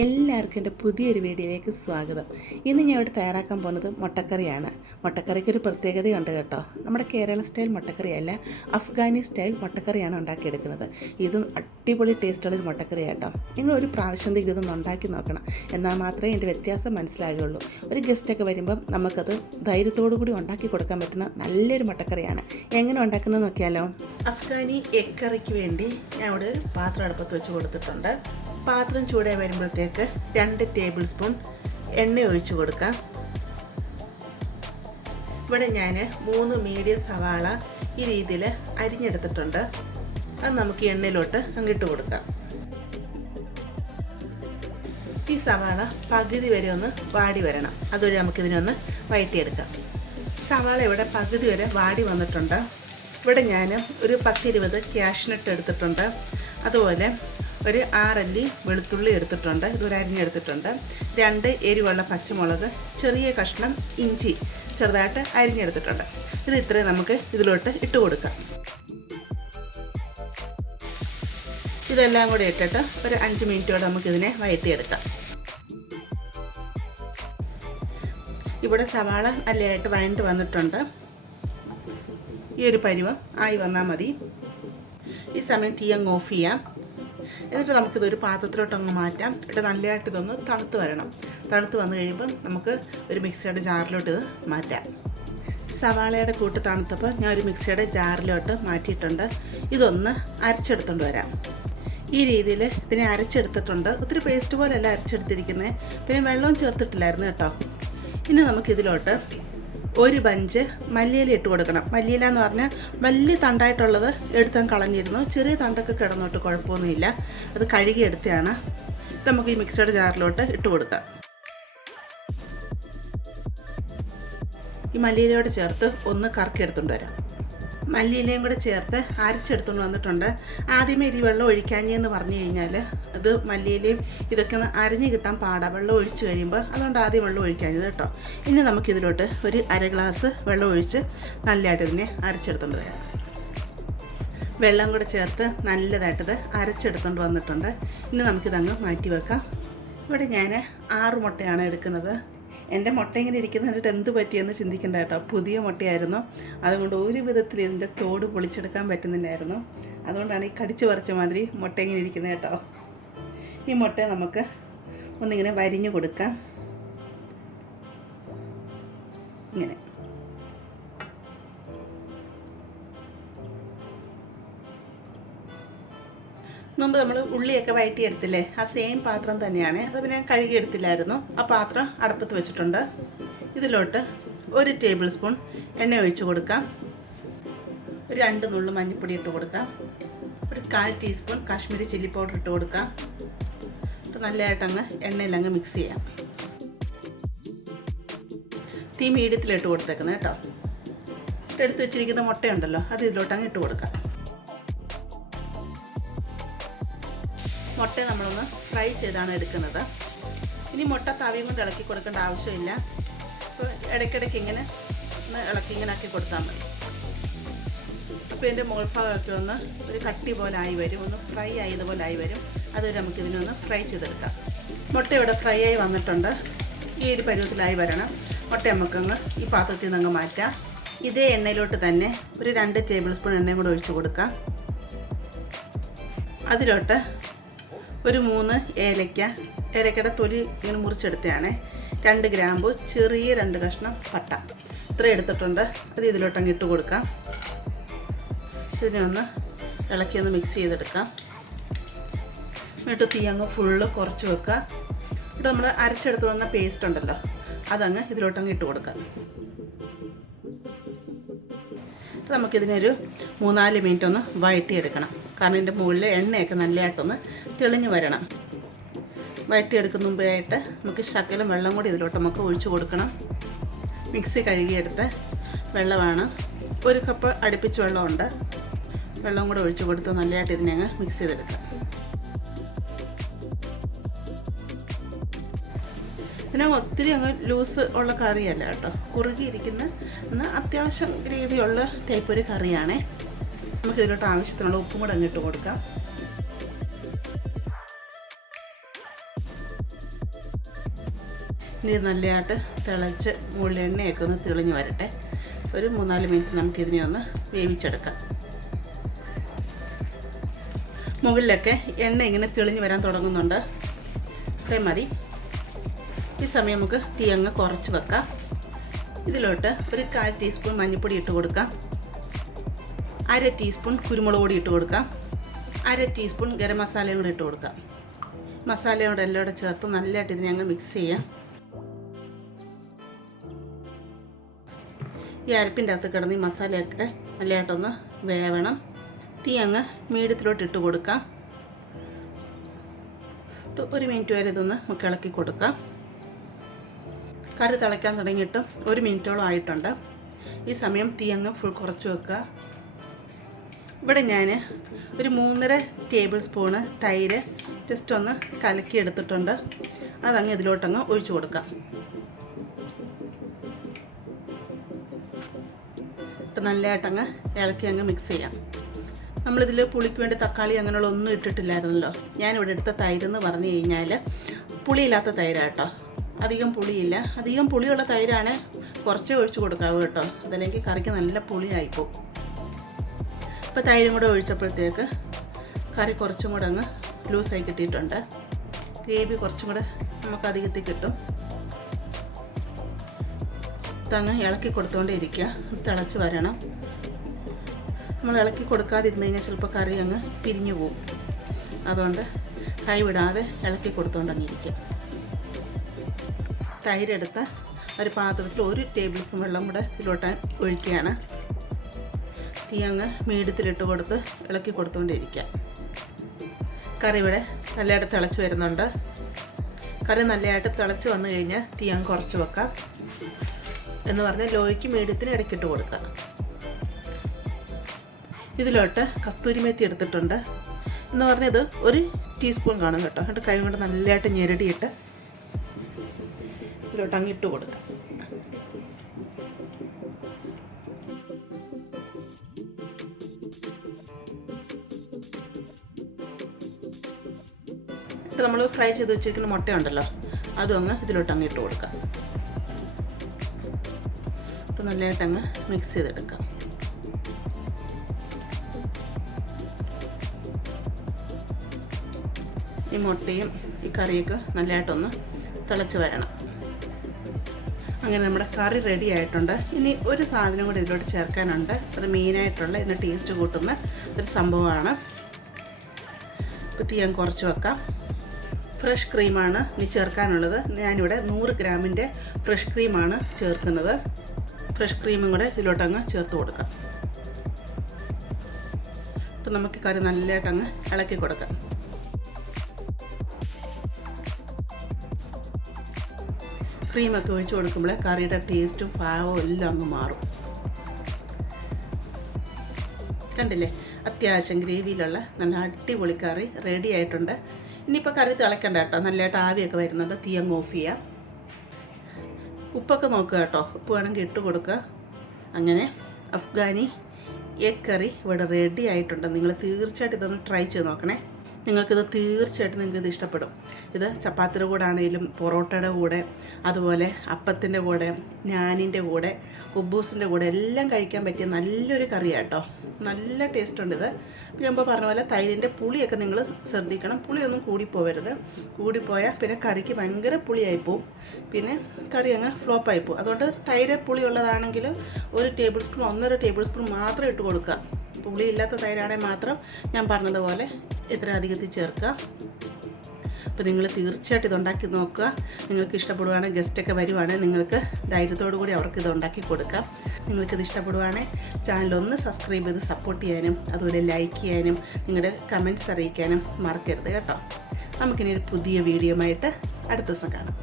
എല്ലാവർക്കും എന്റെ പുതിയൊരു വീഡിയോയിലേക്ക് സ്വാഗതം. ഇന്ന് ഞാൻ ഇവിടെ തയ്യാറാക്കാൻ പോകുന്നത് മുട്ടക്കറിയാണ്. മുട്ടക്കറിക്ക് ഒരു പ്രത്യേകതയുണ്ട് കേട്ടോ. നമ്മുടെ കേരള സ്റ്റൈൽ മുട്ടക്കറിയല്ല അഫ്ഗാനി സ്റ്റൈൽ മുട്ടക്കറിയാണ് ഉണ്ടാക്കിയെടുക്കുന്നത്. ഇത് അടിപൊളി ടേസ്റ്റുള്ളൊരു മുട്ടക്കറി കേട്ടോ. നിങ്ങൾ ഒരു പ്രാവശ്യം ഇതൊന്ന് ഉണ്ടാക്കി നോക്കണം. എന്നാൽ മാത്രമേ എന്റെ വ്യത്യാസം മനസ്സിലാകുകയുള്ളൂ. ഒരു ഗസ്റ്റൊക്കെ വരുമ്പം നമുക്കത് ധൈര്യത്തോടു കൂടി ഉണ്ടാക്കി കൊടുക്കാൻ പറ്റുന്ന നല്ലൊരു മുട്ടക്കറിയാണ്. എങ്ങനെ ഉണ്ടാക്കുന്നത് നോക്കിയാലോ? അഫ്ഗാനി എക്കറിക്ക് വേണ്ടി ഞാൻ ഇവിടെ പാത്രം അടുപ്പത്ത് വെച്ച് കൊടുത്തിട്ടുണ്ട്. പാത്രം ചൂടായി വരുമ്പോഴത്തേക്ക് രണ്ട് ടേബിൾ സ്പൂൺ എണ്ണ ഒഴിച്ചു കൊടുക്കാം. ഇവിടെ ഞാൻ മൂന്ന് മീഡിയം സവാള ഈ രീതിയിൽ അരിഞ്ഞെടുത്തിട്ടുണ്ട്. അത് നമുക്ക് എണ്ണയിലോട്ട് അങ്ങിട്ട് കൊടുക്കാം. ഈ സവാള പകുതി വരെ ഒന്ന് വാടി വരണം. അതുവരെ നമുക്കിതിനൊന്ന് വഴറ്റിയെടുക്കാം. സവാള ഇവിടെ പകുതി വരെ വാടി വന്നിട്ടുണ്ട്. ഇവിടെ ഞാൻ ഒരു പത്തിരുപത് ക്യാഷ്നട്ട് എടുത്തിട്ടുണ്ട്. അതുപോലെ ഒരു ആറല്ലി വെളുത്തുള്ളി എടുത്തിട്ടുണ്ട്. ഇതൊരു അരിഞ്ഞെടുത്തിട്ടുണ്ട് രണ്ട് എരിവുള്ള പച്ചമുളക് ചെറിയ കഷ്ണം ഇഞ്ചി ചെറുതായിട്ട് അരിഞ്ഞെടുത്തിട്ടുണ്ട്. ഇത് ഇത്രയും നമുക്ക് ഇതിലോട്ട് ഇട്ട് കൊടുക്കാം. ഇതെല്ലാം കൂടി ഇട്ടിട്ട് ഒരു അഞ്ച് മിനിറ്റോടെ നമുക്കിതിനെ വഴറ്റിയെടുക്കാം ഇവിടെ സവാള നല്ലതായിട്ട് വഴണ്ട് വന്നിട്ടുണ്ട്. ഈ ഒരു പരിവം ആയി വന്നാൽ മതി. ഈ സമയം തീ അങ്ങ് ഓഫ് ചെയ്യാം. എന്നിട്ട് നമുക്കിതൊരു പാത്രത്തിലോട്ട് അങ്ങ് മാറ്റാം. എന്നിട്ട് നല്ലതായിട്ട് ഇതൊന്ന് തണുത്ത് വരണം. തണുത്ത് വന്നു കഴിയുമ്പം നമുക്ക് ഒരു മിക്സിയുടെ ജാറിലോട്ട് ഇത് മാറ്റാം. സവാളയുടെ കൂട്ട് തണുത്തപ്പോൾ ഞാൻ ഒരു മിക്സിയുടെ ജാറിലോട്ട് മാറ്റിയിട്ടുണ്ട്. ഇതൊന്ന് അരച്ചെടുത്തുകൊണ്ട് വരാം. ഈ രീതിയിൽ ഇതിനെ അരച്ചെടുത്തിട്ടുണ്ട്. ഒത്തിരി പേസ്റ്റ് പോലെയല്ല അരച്ചെടുത്തിരിക്കുന്നത് പിന്നെ വെള്ളവും ചേർത്തിട്ടില്ലായിരുന്നു കേട്ടോ. ഇനി നമുക്കിതിലോട്ട് ഒരു ബഞ്ച് മല്ലിയില ഇട്ട് കൊടുക്കണം. മല്ലിയില എന്ന് പറഞ്ഞാൽ വലിയ തണ്ടായിട്ടുള്ളത് എടുത്താൽ കളഞ്ഞിരുന്നു. ചെറിയ തണ്ടൊക്കെ കിടന്നോട്ട് കുഴപ്പമൊന്നുമില്ല. അത് കഴുകി എടുത്തതാണ് നമുക്ക് ഈ മിക്സഡ് ജാറിലോട്ട് ഇട്ട് കൊടുക്കാം. ഈ മല്ലിയിലയോട് ചേർത്ത് ഒന്ന് കറക്കി എടുത്തുകൊണ്ട് വരാം. മല്ലിയിലയും കൂടെ ചേർത്ത് അരച്ചെടുത്തുകൊണ്ട് വന്നിട്ടുണ്ട്. ആദ്യമേ ഇത് വെള്ളം ഒഴിക്കാഞ്ഞെന്ന് പറഞ്ഞു കഴിഞ്ഞാൽ അത് മല്ലിയിലയും ഇതൊക്കെ ഒന്ന് അരിഞ്ഞ് കിട്ടാൻ പാടാം. വെള്ളം ഒഴിച്ച് കഴിയുമ്പോൾ അതുകൊണ്ട് ആദ്യം വെള്ളം ഒഴിക്കാഞ്ഞത് കേട്ടോ. ഇനി നമുക്കിതിലോട്ട് ഒരു അര ഗ്ലാസ് വെള്ളം ഒഴിച്ച് നല്ലതായിട്ട് ഇതിനെ അരച്ചെടുത്തുകൊണ്ട് വരാം. വെള്ളം കൂടെ ചേർത്ത് നല്ലതായിട്ടത് അരച്ചെടുത്തുകൊണ്ട് വന്നിട്ടുണ്ട്. ഇനി നമുക്കിതങ്ങ് മാറ്റി വെക്കാം. ഇവിടെ ഞാൻ ആറ് മുട്ടയാണ് എടുക്കുന്നത്. എന്റെ മുട്ട ഇങ്ങനെ ഇരിക്കുന്ന കണ്ടിട്ട് എന്ത് പറ്റിയെന്ന് ചിന്തിക്കേണ്ട കേട്ടോ. പുതിയ മുട്ടയായിരുന്നു. അതുകൊണ്ട് ഒരു വിധത്തിൽ ഇതിന്റെ തോട് പൊളിച്ചെടുക്കാൻ പറ്റുന്നില്ലായിരുന്നു. അതുകൊണ്ടാണ് ഈ കടിച്ചു പറിച്ച മാതിരി മുട്ട ഇങ്ങനെ ഇരിക്കുന്നത് കേട്ടോ. ഈ മുട്ട നമുക്ക് ഒന്നിങ്ങനെ വരിഞ്ഞു കൊടുക്കാം. ഇങ്ങനെ. മുമ്പ് നമ്മൾ ഉള്ളിയൊക്കെ വഴറ്റിയെടുത്തില്ലേ ആ സെയിം പാത്രം തന്നെയാണ്. അത് പിന്നെ കഴുകിയെടുത്തില്ലായിരുന്നു. ആ പാത്രം അടുപ്പത്ത് വെച്ചിട്ടുണ്ട്. ഇതിലോട്ട് ഒരു ടേബിൾ സ്പൂൺ എണ്ണ ഒഴിച്ച് കൊടുക്കാം. ഒരു രണ്ട് നുള്ളു മഞ്ഞൾപ്പൊടി ഇട്ട് കൊടുക്കാം. ഒരു കാൽ ടീസ്പൂൺ കാശ്മീരി ചില്ലി പൗഡർ ഇട്ട് കൊടുക്കാം. എന്നിട്ട് നല്ലതായിട്ടങ്ങ് എണ്ണയിലങ്ങ് മിക്സ് ചെയ്യാം. തീ മീഡിയത്തിലിട്ട് കൊടുത്തേക്കുന്നത് കേട്ടോ. എടുത്ത് വെച്ചിരിക്കുന്ന മുട്ടയുണ്ടല്ലോ അത് ഇതിലോട്ടങ്ങ് ഇട്ട് കൊടുക്കാം. മുട്ട നമ്മളൊന്ന് ഫ്രൈ ചെയ്താണ് എടുക്കുന്നത്. ഇനി മുട്ട തവിയും കൊണ്ട് ഇളക്കി കൊടുക്കേണ്ട ആവശ്യമില്ല. അപ്പോൾ ഇടയ്ക്കിടയ്ക്ക് ഇങ്ങനെ ഒന്ന് ഇളക്കി ഇങ്ങനെ ആക്കി കൊടുത്താൽ മതി. അപ്പോൾ ഇതിന്റെ മുകൾ ഭാഗമൊക്കെ ഒന്ന് ഒരു കട്ടി പോലെ ആയി വരും. ഒന്ന് ഫ്രൈ ആയതുപോലെ ആയി വരും. അതുവരെ നമുക്കിതിനൊന്ന് ഫ്രൈ ചെയ്തെടുക്കാം. മുട്ട ഇവിടെ ഫ്രൈ ആയി വന്നിട്ടുണ്ട്. ഈ ഒരു പരുവത്തിലായി വരണം. മുട്ട നമുക്കങ്ങ് ഈ പാത്രത്തിൽ നിന്ന് അങ്ങ് മാറ്റാം. ഇതേ എണ്ണയിലോട്ട് തന്നെ ഒരു രണ്ട് ടേബിൾ സ്പൂൺ എണ്ണയും കൂടെ ഒഴിച്ചു കൊടുക്കാം. അതിലോട്ട് ഒരു മൂന്ന് ഏലയ്ക്ക ഏലക്കയുടെ തൊലി ഇങ്ങനെ മുറിച്ചെടുത്തതാണ്. രണ്ട് ഗ്രാമ്പു ചെറിയ രണ്ട് കഷ്ണം പട്ട. ഇത്ര എടുത്തിട്ടുണ്ട്. അത് ഇതിലോട്ടങ്ങ് ഇട്ട് കൊടുക്കാം. ഇതിനെ ഒന്ന് ഇളക്കി ഒന്ന് മിക്സ് ചെയ്തെടുക്കാം. എന്നിട്ട് തീ അങ്ങ് ഫുള്ള് കുറച്ച് വെക്കുക. എന്നിട്ട് നമ്മൾ അരച്ചെടുത്ത് വന്ന പേസ്റ്റ് ഉണ്ടല്ലോ അതങ്ങ് ഇതിലോട്ടങ്ങ് ഇട്ട് കൊടുക്കാം. നമുക്കിതിനൊരു മൂന്നാൽ മിനിറ്റ് ഒന്ന് വഴറ്റിയെടുക്കണം. കാരണം ഇതിന്റെ മുകളിൽ എണ്ണയൊക്കെ നല്ലതായിട്ടൊന്ന് തെളിഞ്ഞു വരണം. വഴറ്റിയെടുക്കുന്ന മുമ്പായിട്ട് നമുക്ക് ശക്കലും വെള്ളം കൂടി ഇതിലോട്ട് നമുക്ക് ഒഴിച്ചു കൊടുക്കണം. മിക്സി കഴുകിയെടുത്ത് വെള്ളമാണ്. ഒരു കപ്പ് അടുപ്പിച്ച് വെള്ളമുണ്ട്. വെള്ളം കൂടെ ഒഴിച്ചു കൊടുത്ത് നല്ലതായിട്ട് ഇതിനെ അങ്ങ് മിക്സ് ചെയ്തെടുക്കാം. പിന്നെ ഒത്തിരി അങ്ങ് ലൂസ് ഉള്ള കറിയല്ല കേട്ടോ. കുറുകിയിരിക്കുന്ന അത്യാവശ്യം ഗ്രേവിയുള്ള ടൈപ്പ് ഒരു കറിയാണേ. നമുക്ക് ഇതിലോട്ട് ആവശ്യത്തിനുള്ള ഉപ്പും കൂടെ അങ്ങ് ഇട്ട് കൊടുക്കാം. ഇനി നല്ലതായിട്ട് തിളച്ച് മുകളിൽ എണ്ണയൊക്കെ ഒന്ന് തെളിഞ്ഞ് വരട്ടെ. ഒരു മൂന്നാൽ മിനിറ്റ് നമുക്കിതിനെ ഒന്ന് വേവിച്ചെടുക്കാം. മുകളിലൊക്കെ എണ്ണ ഇങ്ങനെ തെളിഞ്ഞ് വരാൻ തുടങ്ങുന്നുണ്ട്. ഇത്രയും മതി. ഈ സമയം നമുക്ക് തീ അങ്ങ് കുറച്ച് വെക്കാം. ഇതിലോട്ട് ഒരു കാൽ ടീസ്പൂൺ മഞ്ഞൾപ്പൊടി ഇട്ട് കൊടുക്കാം. അര ടീസ്പൂൺ കുരുമുളക് പൊടി ഇട്ട് കൊടുക്കാം. അര ടീസ്പൂൺ ഗരം മസാലയും കൂടി ഇട്ട് കൊടുക്കാം. മസാലയോടെ എല്ലാം കൂടെ ചേർത്ത് നല്ലതായിട്ട് ഇത് ഞങ്ങൾ മിക്സ് ചെയ്യാം. ഈ അരപ്പിന്റെ അകത്ത് കിടന്ന് ഈ മസാലയൊക്കെ നല്ലതായിട്ടൊന്ന് വേവണം. തീ അങ്ങ് മീഡിയത്തിലോട്ട് ഇട്ട് കൊടുക്കാം. ഒരു മിനിറ്റ് വരെ ഇതൊന്ന് നമുക്ക് ഇളക്കി കൊടുക്കാം. കറി തിളയ്ക്കാൻ തുടങ്ങിയിട്ട് ഒരു മിനിറ്റോളം ആയിട്ടുണ്ട്. ഈ സമയം തീ അങ്ങ് ഫുൾ കുറച്ച് വെക്കുക. ഇവിടെ ഞാൻ ഒരു മൂന്നര ടേബിൾ സ്പൂണ് തൈര് ജസ്റ്റ് ഒന്ന് കലക്കി എടുത്തിട്ടുണ്ട്. അതങ്ങ് ഇതിലോട്ടങ്ങ് ഒഴിച്ചു കൊടുക്കാം. നല്ലതായിട്ടങ്ങ് ഇളക്കി അങ്ങ് മിക്സ് ചെയ്യാം. നമ്മളിതിൽ പുളിക്ക് വേണ്ടി തക്കാളി അങ്ങനെയുള്ള ഒന്നും ഇട്ടിട്ടില്ലായിരുന്നല്ലോ. ഞാനിവിടെ എടുത്ത തൈരെന്ന് പറഞ്ഞു കഴിഞ്ഞാൽ പുളിയില്ലാത്ത തൈരാട്ടോ. അധികം പുളിയില്ല. അധികം പുളിയുള്ള തൈരാണ് കുറച്ചേ ഒഴിച്ച് കൊടുക്കാവൂ കേട്ടോ. അതല്ലെങ്കിൽ കറിക്ക് നല്ല പുളിയായിപ്പോവും. ഇപ്പോൾ തൈരും കൂടെ ഒഴിച്ചപ്പോഴത്തേക്ക് കറി കുറച്ചും കൂടെ അങ്ങ് ലൂസായി കിട്ടിയിട്ടുണ്ട്. ഗ്രേവി കുറച്ചും കൂടെ നമുക്ക് അധികത്തിൽ കിട്ടും. ഇതങ്ങ് ഇളക്കി കൊടുത്തുകൊണ്ടേ ഇരിക്കുക തിളച്ച് വരണം. നമ്മൾ ഇളക്കി കൊടുക്കാതിരുന്ന് കഴിഞ്ഞാൽ ചിലപ്പോൾ കറി അങ്ങ് പിരിഞ്ഞു പോകും. അതുകൊണ്ട് കൈ വിടാതെ ഇളക്കി കൊടുത്തുകൊണ്ട് അങ്ങ് ഇരിക്കുക തൈരെടുത്ത ഒരു പാത്രത്തിൽ ഒരു ടേബിൾ സ്പൂൺ വെള്ളം കൂടെ ഇതിലോട്ട് ഒഴിക്കുകയാണ്. തീ അങ്ങ് മീഡിയത്തിലിട്ട് കൊടുത്ത് ഇളക്കി കൊടുത്തുകൊണ്ടിരിക്കുക കറി ഇവിടെ നല്ലതായിട്ട് തിളച്ച് വരുന്നുണ്ട്. കറി നല്ലതായിട്ട് തിളച്ച് വന്നു കഴിഞ്ഞാൽ തീ അങ്ങ് കുറച്ച് വെക്കാം. എന്ന് പറഞ്ഞാൽ ലോയ്ക്ക് മീഡിയത്തിന് ഇടയ്ക്കിട്ട് കൊടുക്കാം ഇതിലോട്ട് കസ്തൂരി മേത്തി എടുത്തിട്ടുണ്ട്. എന്ന് പറഞ്ഞത് ഒരു ടീസ്പൂൺ കാണും കേട്ടോ. എന്നിട്ട് കൈ കൊണ്ട് നല്ലതായിട്ട് ഞെരടിയിട്ട് ഇതിലോട്ട് അങ്ങ് ഇട്ട് കൊടുക്കാം. ഇത് നമ്മൾ ഫ്രൈ ചെയ്ത് വെച്ചിരിക്കുന്ന മുട്ടയുണ്ടല്ലോ. അതും അങ്ങ് ഇതിലോട്ട് അങ്ങ് ഇട്ട് കൊടുക്കാം. അപ്പം നല്ലതായിട്ട് അങ്ങ് മിക്സ് ചെയ്തെടുക്കാം. ഈ മുട്ടയും ഈ കറിയൊക്കെ നല്ലതായിട്ടൊന്ന് തിളച്ച് വരണം. അങ്ങനെ നമ്മുടെ കറി റെഡി ആയിട്ടുണ്ട്. ഇനി ഒരു സാധനം കൂടി ഇതിലോട്ട് ചേർക്കാനുണ്ട്. അത് മെയിനായിട്ടുള്ള ഇതിന് ടേസ്റ്റ് കൂട്ടുന്ന ഒരു സംഭവമാണ്. കുത്തി ഞാൻ കുറച്ച് വെക്കാം. ഫ്രഷ് ക്രീമാണ് ഇനി ചേർക്കാനുള്ളത്. ഞാനിവിടെ നൂറ് ഗ്രാമിന്റെ ഫ്രഷ് ക്രീമാണ് ചേർക്കുന്നത്. ഫ്രഷ് ക്രീമും കൂടെ ഇതിലോട്ടങ്ങ് ചേർത്ത് കൊടുക്കാം. അപ്പം നമുക്ക് കറി നല്ലതായിട്ടങ്ങ് ഇളക്കി കൊടുക്കാം. ക്രീമൊക്കെ ഒഴിച്ച് കൊടുക്കുമ്പോൾ കറിയുടെ ടേസ്റ്റും പാവവും എല്ലാം അങ്ങ് മാറും. കണ്ടില്ലേ? അത്യാവശ്യം ഗ്രേവിയിലുള്ള നല്ല അടിപൊളി കറി റെഡി ആയിട്ടുണ്ട്. ഇനിയിപ്പോൾ കറി തിളക്കണ്ട കേട്ടോ. നല്ലതായിട്ട് ആവിയൊക്കെ വരുന്നുണ്ട് തീ അങ്ങ് ഓഫ് ചെയ്യാം. ഉപ്പൊക്കെ നോക്കുക കേട്ടോ. ഉപ്പ് വേണമെങ്കിൽ ഇട്ട് കൊടുക്കുക. അങ്ങനെ അഫ്ഗാനി എഗ് കറി ഇവിടെ റെഡി ആയിട്ടുണ്ട്. നിങ്ങൾ തീർച്ചയായിട്ടും ഇതൊന്ന് ട്രൈ ചെയ്ത് നോക്കണേ. നിങ്ങൾക്കിത് തീർച്ചയായിട്ടും നിങ്ങൾക്കിത് ഇഷ്ടപ്പെടും. ഇത് ചപ്പാത്തിയുടെ കൂടെ ആണെങ്കിലും പൊറോട്ടയുടെ കൂടെ അതുപോലെ അപ്പത്തിന്റെ കൂടെ ഞാനിന്റെ കൂടെ ഉബൂസിന്റെ കൂടെ എല്ലാം കഴിക്കാൻ പറ്റിയ നല്ലൊരു കറിയാണ് കേട്ടോ നല്ല ടേസ്റ്റ് ഉണ്ട് ഇത് ഞാൻ ഇപ്പോൾ പറഞ്ഞ പോലെ തൈരിന്റെ പുളിയൊക്കെ നിങ്ങൾ ശ്രദ്ധിക്കണം. പുളിയൊന്നും കൂടിപ്പോവരുത്. കൂടിപ്പോയാൽ പിന്നെ കറിക്ക് ഭയങ്കര പുളിയായി പോവും. പിന്നെ കറി അങ്ങ് ഫ്ലോപ്പായി പോകും അതുകൊണ്ട് തൈര് പുളിയുള്ളതാണെങ്കിൽ ഒരു ടേബിൾ സ്പൂൺ ഒന്നര ടേബിൾ സ്പൂൺ മാത്രം ഇട്ട് കൊടുക്കുക. പുളിയില്ലാത്ത തൈരാണെങ്കിൽ മാത്രം ഞാൻ പറഞ്ഞതുപോലെ ഇത്ര അധികത്തിൽ ചേർക്കുക. അപ്പോൾ നിങ്ങൾ തീർച്ചയായിട്ടും ഇതുണ്ടാക്കി നോക്കുക. നിങ്ങൾക്ക് ഇഷ്ടപ്പെടുവാണെങ്കിൽ ഗസ്റ്റൊക്കെ വരുവാണെങ്കിൽ നിങ്ങൾക്ക് ധൈര്യത്തോടു കൂടി അവർക്ക് ഇത് ഉണ്ടാക്കി കൊടുക്കാം. നിങ്ങൾക്കിത് ഇഷ്ടപ്പെടുവാണെങ്കിൽ ചാനലൊന്ന് സബ്സ്ക്രൈബ് ചെയ്ത് സപ്പോർട്ട് ചെയ്യാനും അതുപോലെ ലൈക്ക് ചെയ്യാനും നിങ്ങളുടെ കമന്റ്സ് അറിയിക്കാനും മറക്കരുത് കേട്ടോ. നമുക്കിനി ഒരു പുതിയ വീഡിയോ ആയിട്ട് അടുത്ത ദിവസം കാണാം.